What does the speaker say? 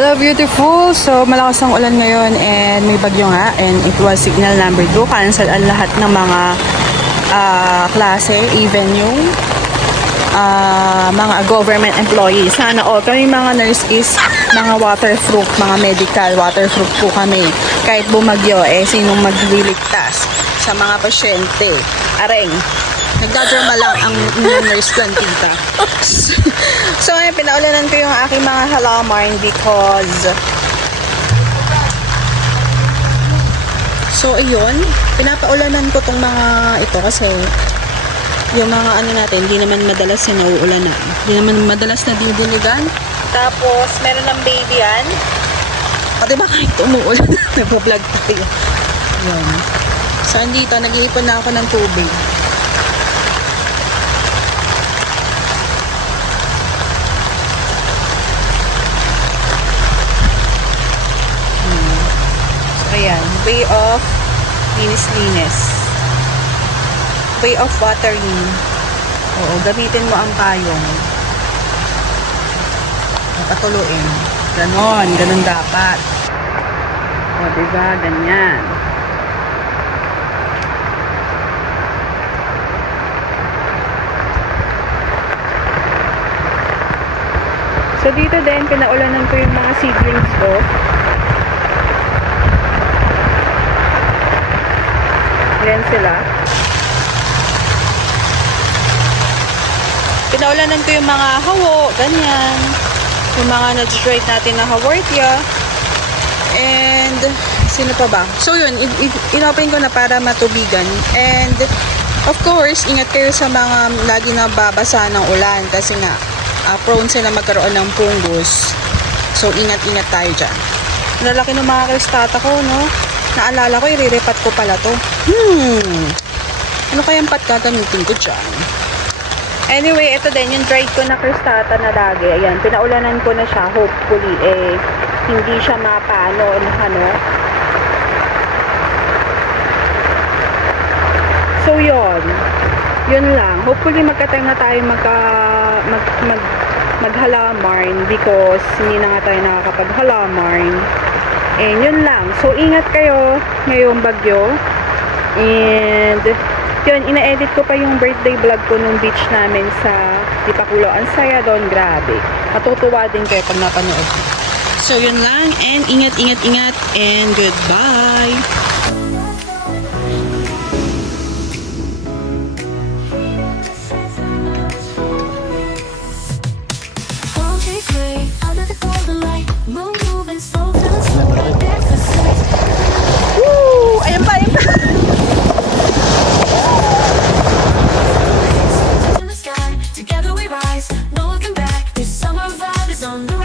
Hello beautiful! So malakas ang ulan ngayon and may bagyo nga and it was signal number 2. Cancel ang lahat ng mga klase, even yung mga government employees. Sana all kami mga nurse is mga waterproof, mga medical waterproof po kami. Kahit bumagyo, sinong magliligtas sa mga pasyente? Areng, nagdadrama lang ang nurse plantita. So, ngayon, pinaulanan ko yung aking mga halaman because so, ayun, pinapaulanan ko tong mga ito kasi yung mga ano natin, hindi naman madalas na nauulanan. Hindi naman madalas na didiligan. Tapos, meron ng baby yan. O, diba kahit umuulan, nagpa-vlog tayo. Yan. So, andito, nag-iipon na ako ng tubig. Ayan, way of linis-linis. Way of watering. Oo, gamitin mo ang payong. Patuluin. Ganon, ganon dapat. O, diba? Ganyan. So, dito din, pinaulanan ko yung mga seedlings ko. Yan sila. Pinaulanan ko yung mga hawo, ganyan. Yung mga na-dried natin na hawortia. And, sino pa ba? So yun, inopen ko na para matubigan. And, of course, ingat kayo sa mga lagi na babasa ng ulan. Kasi nga, prone sila magkaroon ng fungus. So, ingat-ingat tayo dyan. Lalaki ng mga kristata ko, no? Naalala ko, iriripat ko pala to. Ano kayang pat gagamitin ko dyan? Anyway, ito din, yung dried ko na crostata na lagi. Ayan, pinaulanan ko na siya. Hopefully, hindi siya mapano. Ano. So, yun lang. Hopefully, magkatenga tayo maghalamarn because hindi na nga tayo nakakapaghalarn. And yun lang. So, ingat kayo ngayong bagyo. And, yun, ina-edit ko pa yung birthday vlog ko nung beach namin sa Dipaculo. Ang saya doon, grabe. Matutuwa din kayo pag napanood. So, yun lang. And, ingat, ingat, ingat. And, goodbye. Ayan pa, ayan pa. Together we rise, no looking back. This summer vibe is on the